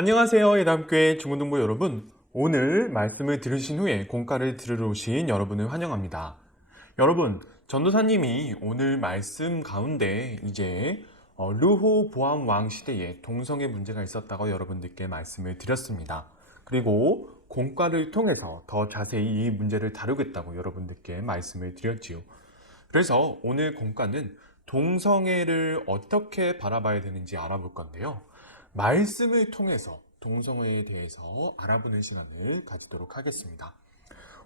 안녕하세요. 예담교회 중고등부 여러분. 오늘 말씀을 들으신 후에 공과를 들으러 오신 여러분을 환영합니다. 여러분, 전도사님이 오늘 말씀 가운데 이제 르호보암 왕 시대에 동성애 문제가 있었다고 여러분들께 말씀을 드렸습니다. 그리고 공과를 통해서 더 자세히 이 문제를 다루겠다고 여러분들께 말씀을 드렸지요. 그래서 오늘 공과는 동성애를 어떻게 바라봐야 되는지 알아볼 건데요. 말씀을 통해서 동성애에 대해서 알아보는 시간을 가지도록 하겠습니다.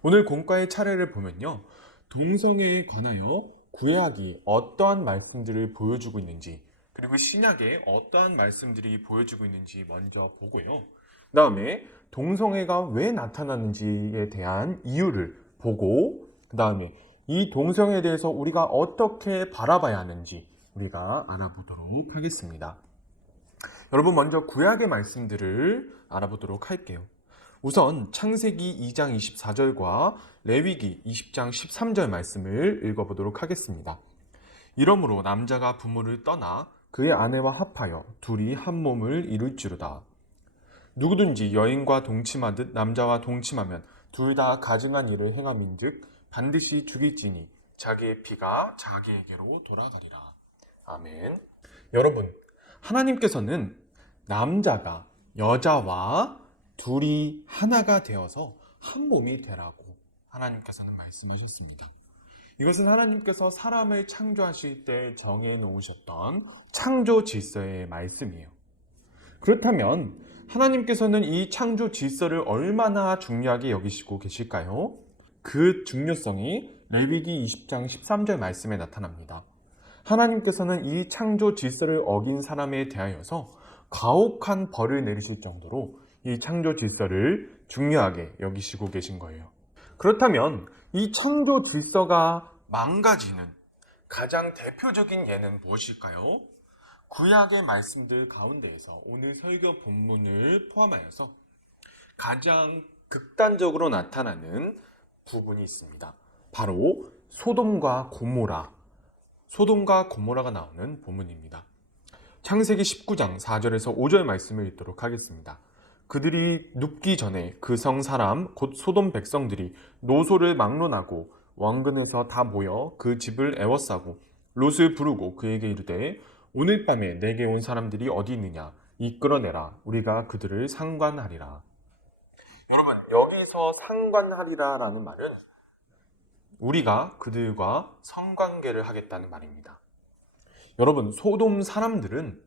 오늘 공과의 차례를 보면요. 동성애에 관하여 구약이 어떠한 말씀들을 보여주고 있는지, 그리고 신약에 어떠한 말씀들이 보여주고 있는지 먼저 보고요. 그 다음에 동성애가 왜 나타나는지에 대한 이유를 보고, 그 다음에 이 동성애에 대해서 우리가 어떻게 바라봐야 하는지 우리가 알아보도록 하겠습니다. 여러분, 먼저 구약의 말씀들을 알아보도록 할게요. 우선 창세기 2장 24절과 레위기 20장 13절 말씀을 읽어보도록 하겠습니다. 이러므로 남자가 부모를 떠나 그의 아내와 합하여 둘이 한 몸을 이룰지로다. 누구든지 여인과 동침하듯 남자와 동침하면 둘 다 가증한 일을 행함인즉 반드시 죽일지니 자기의 피가 자기에게로 돌아가리라. 아멘. 여러분, 하나님께서는 남자가 여자와 둘이 하나가 되어서 한 몸이 되라고 하나님께서는 말씀하셨습니다. 이것은 하나님께서 사람을 창조하실 때 정해 놓으셨던 창조 질서의 말씀이에요. 그렇다면 하나님께서는 이 창조 질서를 얼마나 중요하게 여기시고 계실까요? 그 중요성이 레위기 20장 13절 말씀에 나타납니다. 하나님께서는 이 창조 질서를 어긴 사람에 대하여서 가혹한 벌을 내리실 정도로 이 창조 질서를 중요하게 여기시고 계신 거예요. 그렇다면 이 창조 질서가 망가지는 가장 대표적인 예는 무엇일까요? 구약의 말씀들 가운데에서 오늘 설교 본문을 포함하여서 가장 극단적으로 나타나는 부분이 있습니다. 바로 소돔과 고모라가 나오는 본문입니다. 창세기 19장 4절에서 5절 말씀을 읽도록 하겠습니다. 그들이 눕기 전에 그 성 사람 곧 소돔 백성들이 노소를 막론하고 원근에서 다 모여 그 집을 애워싸고 롯을 부르고 그에게 이르되 오늘 밤에 내게 온 사람들이 어디 있느냐 이끌어내라 우리가 그들을 상관하리라. 여러분, 여기서 상관하리라 라는 말은 우리가 그들과 성관계를 하겠다는 말입니다. 여러분, 소돔 사람들은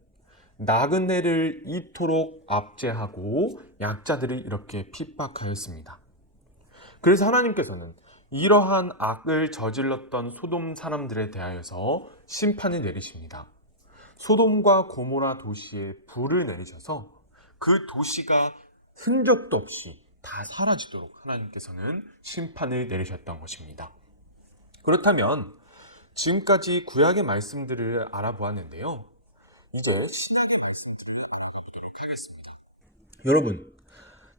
나그네를 이토록 압제하고 약자들을 이렇게 핍박하였습니다. 그래서 하나님께서는 이러한 악을 저질렀던 소돔 사람들에 대하여서 심판을 내리십니다. 소돔과 고모라 도시에 불을 내리셔서 그 도시가 흔적도 없이 다 사라지도록 하나님께서는 심판을 내리셨던 것입니다. 그렇다면 지금까지 구약의 말씀들을 알아보았는데요. 이제 신약의 말씀들을 알아보도록 하겠습니다. 여러분,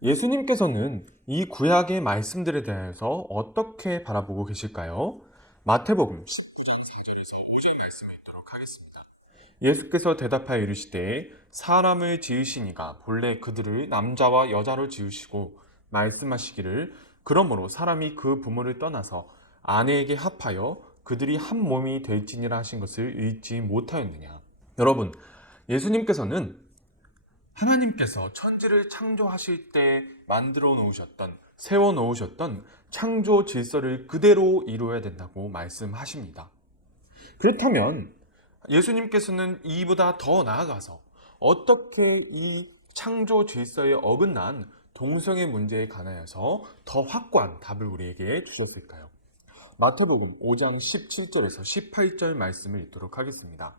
예수님께서는 이 구약의 말씀들에 대해서 어떻게 바라보고 계실까요? 마태복음 19장 4절에서 5절 말씀을 읽도록 하겠습니다. 예수께서 대답하여 이르시되 사람을 지으시니가 본래 그들을 남자와 여자로 지으시고 말씀하시기를 그러므로 사람이 그 부모를 떠나서 아내에게 합하여 그들이 한 몸이 될지니라 하신 것을 읽지 못하였느냐. 여러분, 예수님께서는 하나님께서 천지를 창조하실 때 만들어 놓으셨던, 세워 놓으셨던 창조 질서를 그대로 이루어야 된다고 말씀하십니다. 그렇다면 예수님께서는 이보다 더 나아가서 어떻게 이 창조 질서에 어긋난 동성애 문제에 관하여서 더 확고한 답을 우리에게 주셨을까요? 마태복음 5장 17절에서 18절 말씀을 읽도록 하겠습니다.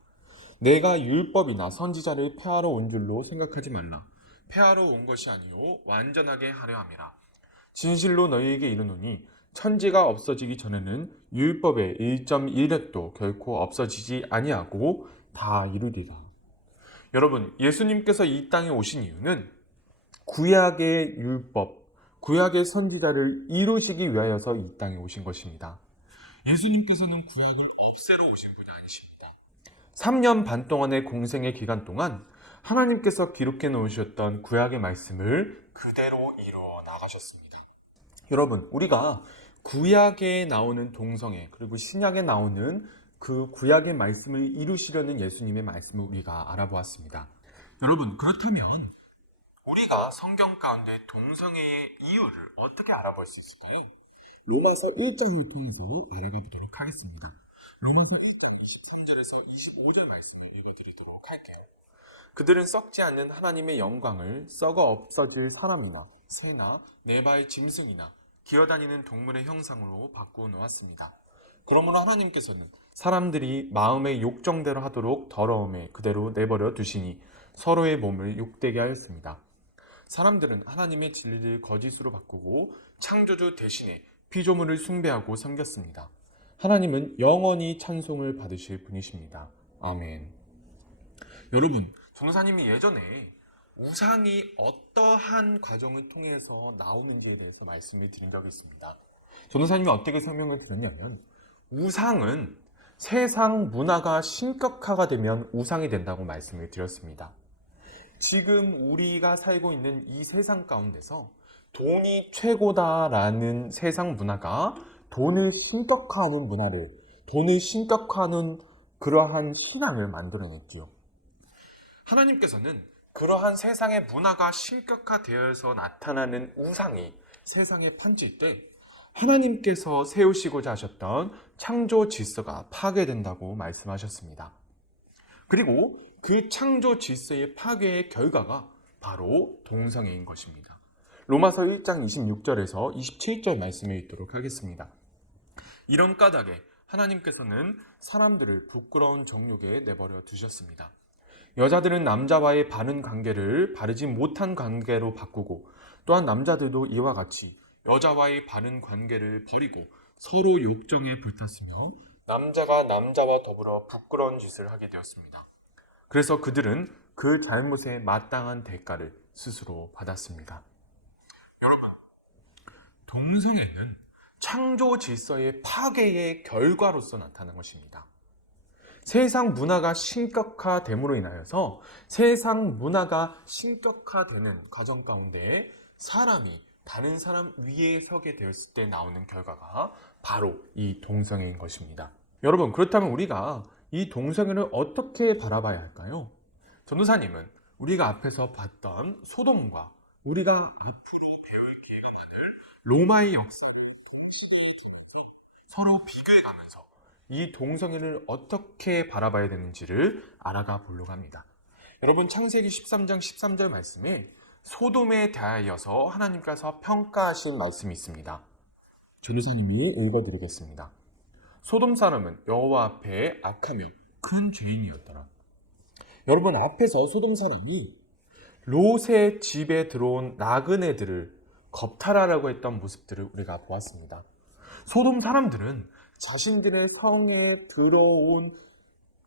내가 율법이나 선지자를 폐하러 온 줄로 생각하지 말라. 폐하러 온 것이 아니요 완전하게 하려 함이라. 진실로 너희에게 이르노니 천지가 없어지기 전에는 율법의 1.1획도 결코 없어지지 아니하고 다 이루리라. 여러분, 예수님께서 이 땅에 오신 이유는 구약의 율법, 구약의 선지자를 이루시기 위하여서 이 땅에 오신 것입니다. 예수님께서는 구약을 없애러 오신 분이 아니십니다. 3년 반 동안의 공생의 기간 동안 하나님께서 기록해 놓으셨던 구약의 말씀을 그대로 이루어 나가셨습니다. 여러분, 우리가 구약에 나오는 동성애 그리고 신약에 나오는 그 구약의 말씀을 이루시려는 예수님의 말씀을 우리가 알아보았습니다. 여러분, 그렇다면 우리가 성경 가운데 동성애의 이유를 어떻게 알아볼 수 있을까요? 로마서 1장을 통해서 알아가 보도록 하겠습니다. 로마서 1장 23절에서 25절 말씀을 읽어드리도록 할게요. 그들은 썩지 않는 하나님의 영광을 썩어 없어질 사람이나 새나 네 발 짐승이나 기어다니는 동물의 형상으로 바꾸어 놓았습니다. 그러므로 하나님께서는 사람들이 마음의 욕정대로 하도록 더러움에 그대로 내버려 두시니 서로의 몸을 욕되게 하였습니다. 사람들은 하나님의 진리를 거짓으로 바꾸고 창조주 대신에 피조물을 숭배하고 섬겼습니다. 하나님은 영원히 찬송을 받으실 분이십니다. 아멘. 여러분, 전도사님이 예전에 우상이 어떠한 과정을 통해서 나오는지에 대해서 말씀을 드린 적이 있습니다. 전도사님이 어떻게 설명을 드렸냐면, 우상은 세상 문화가 신격화가 되면 우상이 된다고 말씀을 드렸습니다. 지금 우리가 살고 있는 이 세상 가운데서 돈이 최고다라는 세상 문화가 돈을 신격화하는 문화를, 돈을 신격화하는 그러한 신앙을 만들어냈지요. 하나님께서는 그러한 세상의 문화가 신격화되어서 나타나는 우상이 세상에 판칠 때 하나님께서 세우시고자 하셨던 창조 질서가 파괴된다고 말씀하셨습니다. 그리고 그 창조 질서의 파괴의 결과가 바로 동성애인 것입니다. 로마서 1장 26절에서 27절 말씀을 읽도록 하겠습니다. 이런 까닭에 하나님께서는 사람들을 부끄러운 정욕에 내버려 두셨습니다. 여자들은 남자와의 바른 관계를 바르지 못한 관계로 바꾸고, 또한 남자들도 이와 같이 여자와의 바른 관계를 버리고 서로 욕정에 불탔으며 남자가 남자와 더불어 부끄러운 짓을 하게 되었습니다. 그래서 그들은 그 잘못에 마땅한 대가를 스스로 받았습니다. 여러분, 동성애는 창조 질서의 파괴의 결과로서 나타난 것입니다. 세상 문화가 신격화됨으로 인하여서 세상 문화가 신격화되는 과정 가운데 사람이 다른 사람 위에 서게 되었을 때 나오는 결과가 바로 이 동성애인 것입니다. 여러분, 그렇다면 우리가 이 동성애를 어떻게 바라봐야 할까요? 전도사님은 우리가 앞에서 봤던 소돔과 우리가 앞으로 배울 기회가 많을 로마의 역사 서로 비교해가면서 이 동성애를 어떻게 바라봐야 되는지를 알아가 보려고 합니다. 여러분, 창세기 13장 13절 말씀에 소돔에 대하여서 하나님께서 평가하신 말씀이 있습니다. 전도사님이 읽어드리겠습니다. 소돔 사람은 여호와 앞에 악하며 큰 죄인이었더라. 여러분, 앞에서 소돔 사람이 롯의 집에 들어온 나그네들을 겁탈하라고 했던 모습들을 우리가 보았습니다. 소돔 사람들은 자신들의 성에 들어온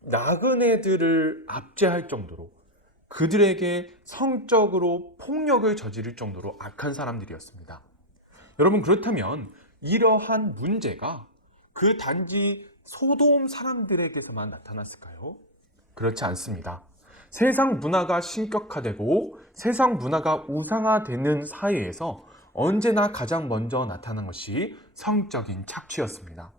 나그네들을 압제할 정도로 그들에게 성적으로 폭력을 저지를 정도로 악한 사람들이었습니다. 여러분, 그렇다면 이러한 문제가 그 단지 소돔 사람들에게서만 나타났을까요? 그렇지 않습니다. 세상 문화가 신격화되고 세상 문화가 우상화되는 사회에서 언제나 가장 먼저 나타난 것이 성적인 착취였습니다.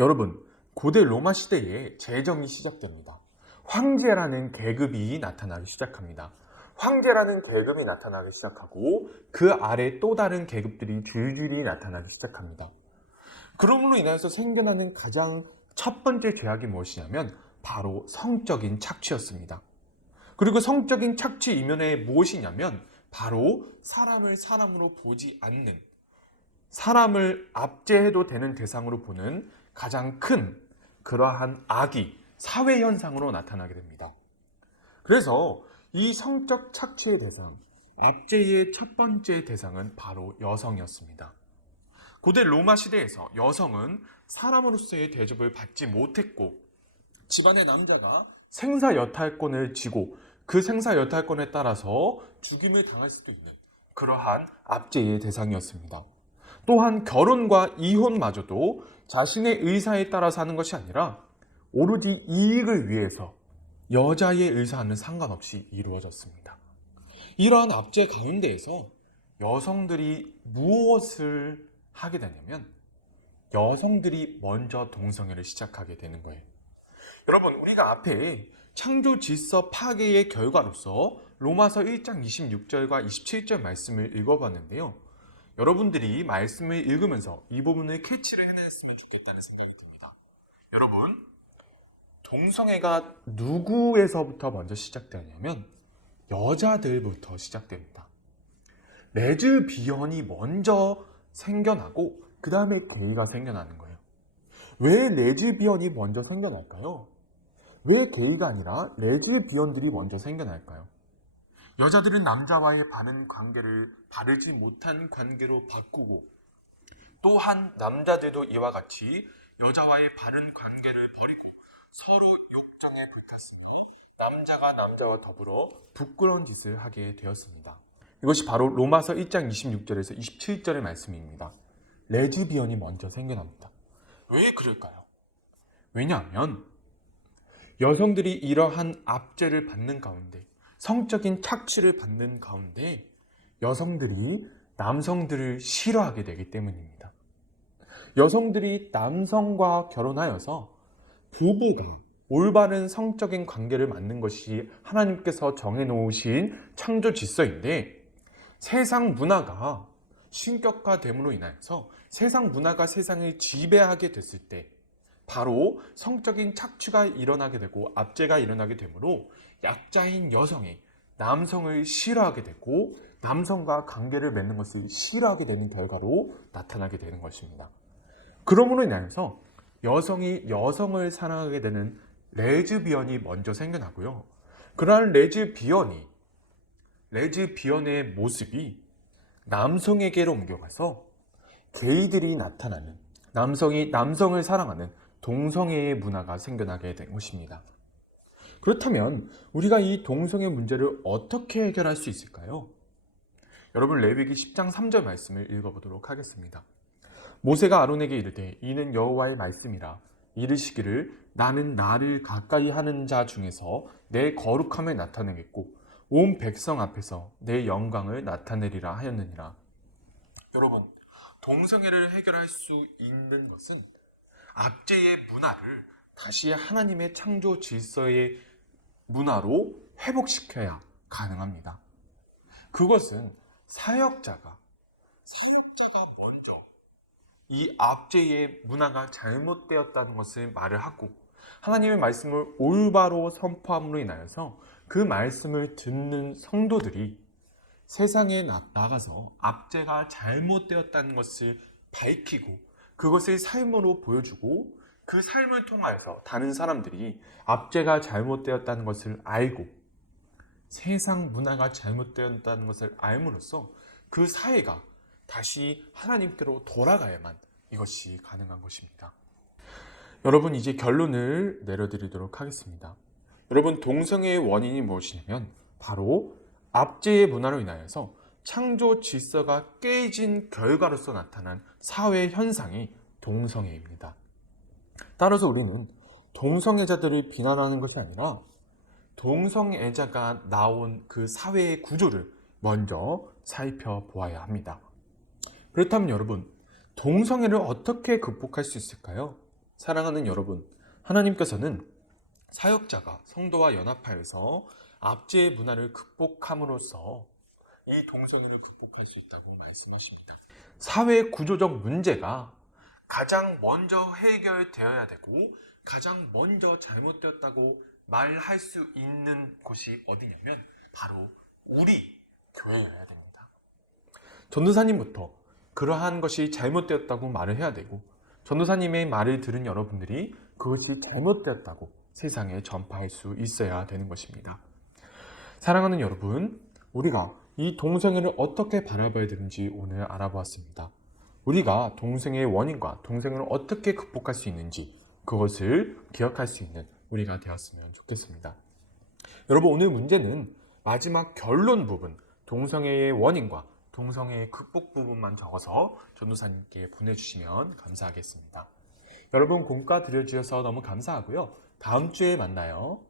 여러분, 고대 로마 시대에 제정이 시작됩니다. 황제라는 계급이 나타나기 시작합니다. 황제라는 계급이 나타나기 시작하고 그 아래 또 다른 계급들이 줄줄이 나타나기 시작합니다. 그러므로 인해서 생겨나는 가장 첫 번째 죄악이 무엇이냐면 바로 성적인 착취였습니다. 그리고 성적인 착취 이면에 무엇이냐면 바로 사람을 사람으로 보지 않는, 사람을 압제해도 되는 대상으로 보는 가장 큰 그러한 악이 사회 현상으로 나타나게 됩니다. 그래서 이 성적 착취의 대상, 압제의 첫 번째 대상은 바로 여성이었습니다. 고대 로마 시대에서 여성은 사람으로서의 대접을 받지 못했고 집안의 남자가 생사 여탈권을 쥐고 그 생사 여탈권에 따라서 죽임을 당할 수도 있는 그러한 압제의 대상이었습니다. 또한 결혼과 이혼마저도 자신의 의사에 따라서 하는 것이 아니라 오로지 이익을 위해서 여자의 의사와는 상관없이 이루어졌습니다. 이러한 압제 가운데에서 여성들이 무엇을 하게 되냐면 여성들이 먼저 동성애를 시작하게 되는 거예요. 여러분, 우리가 앞에 창조 질서 파괴의 결과로서 로마서 1장 26절과 27절 말씀을 읽어봤는데요. 여러분들이 말씀을 읽으면서 이 부분을 캐치를 해냈으면 좋겠다는 생각이 듭니다. 여러분, 동성애가 누구에서부터 먼저 시작되냐면 여자들부터 시작됩니다. 레즈비언이 먼저 생겨나고 그 다음에 게이가 생겨나는 거예요. 왜 레즈비언이 먼저 생겨날까요? 왜 게이가 아니라 레즈비언들이 먼저 생겨날까요? 여자들은 남자와의 바른 관계를 바르지 못한 관계로 바꾸고 또한 남자들도 이와 같이 여자와의 바른 관계를 버리고 서로 욕정에 불탔습니다. 남자가 남자와 더불어 부끄러운 짓을 하게 되었습니다. 이것이 바로 로마서 1장 26절에서 27절의 말씀입니다. 레즈비언이 먼저 생겨납니다. 왜 그럴까요? 왜냐하면 여성들이 이러한 압제를 받는 가운데, 성적인 착취를 받는 가운데 여성들이 남성들을 싫어하게 되기 때문입니다. 여성들이 남성과 결혼하여서 부부가 올바른 성적인 관계를 갖는 것이 하나님께서 정해놓으신 창조 질서인데, 세상 문화가 신격화됨으로 인하여서 세상 문화가 세상을 지배하게 됐을 때 바로 성적인 착취가 일어나게 되고 압제가 일어나게 되므로 약자인 여성이 남성을 싫어하게 되고 남성과 관계를 맺는 것을 싫어하게 되는 결과로 나타나게 되는 것입니다. 그러므로 인하여서 여성이 여성을 사랑하게 되는 레즈비언이 먼저 생겨나고요. 그러한 레즈비언의 모습이 남성에게로 옮겨가서 게이들이 나타나는, 남성이 남성을 사랑하는 동성애의 문화가 생겨나게 된 것입니다. 그렇다면 우리가 이 동성애 문제를 어떻게 해결할 수 있을까요? 여러분, 레위기 10장 3절 말씀을 읽어보도록 하겠습니다. 모세가 아론에게 이르되 이는 여호와의 말씀이라 이르시기를 나는 나를 가까이 하는 자 중에서 내 거룩함을 나타내겠고 온 백성 앞에서 내 영광을 나타내리라 하였느니라. 여러분, 동성애를 해결할 수 있는 것은 압제의 문화를 다시 하나님의 창조 질서의 문화로 회복시켜야 가능합니다. 그것은 사역자가 먼저 이 압제의 문화가 잘못되었다는 것을 말을 하고 하나님의 말씀을 올바로 선포함으로 인하여서 그 말씀을 듣는 성도들이 세상에 나가서 압제가 잘못되었다는 것을 밝히고 그것을 삶으로 보여주고 그 삶을 통하여서 다른 사람들이 압제가 잘못되었다는 것을 알고 세상 문화가 잘못되었다는 것을 알므로써 그 사회가 다시 하나님께로 돌아가야만 이것이 가능한 것입니다. 여러분, 이제 결론을 내려드리도록 하겠습니다. 여러분, 동성애의 원인이 무엇이냐면 바로 압제의 문화로 인하여서 창조 질서가 깨진 결과로서 나타난 사회 현상이 동성애입니다. 따라서 우리는 동성애자들을 비난하는 것이 아니라 동성애자가 나온 그 사회의 구조를 먼저 살펴보아야 합니다. 그렇다면 여러분, 동성애를 어떻게 극복할 수 있을까요? 사랑하는 여러분, 하나님께서는 사역자가 성도와 연합하여서 압제의 문화를 극복함으로써 이 동성애를 극복할 수 있다고 말씀하십니다. 사회 구조적 문제가 가장 먼저 해결되어야 되고 가장 먼저 잘못되었다고 말할 수 있는 곳이 어디냐면 바로 우리 교회여야 됩니다. 전도사님부터 그러한 것이 잘못되었다고 말을 해야 되고 전도사님의 말을 들은 여러분들이 그것이 잘못되었다고 세상에 전파할 수 있어야 되는 것입니다. 사랑하는 여러분, 우리가 이 동성애를 어떻게 바라봐야 되는지 오늘 알아보았습니다. 우리가 동성애의 원인과 동성애를 어떻게 극복할 수 있는지 그것을 기억할 수 있는 우리가 되었으면 좋겠습니다. 여러분, 오늘 문제는 마지막 결론 부분, 동성애의 원인과 동성애의 극복 부분만 적어서 전도사님께 보내주시면 감사하겠습니다. 여러분, 공과 들여주셔서 너무 감사하고요. 다음 주에 만나요.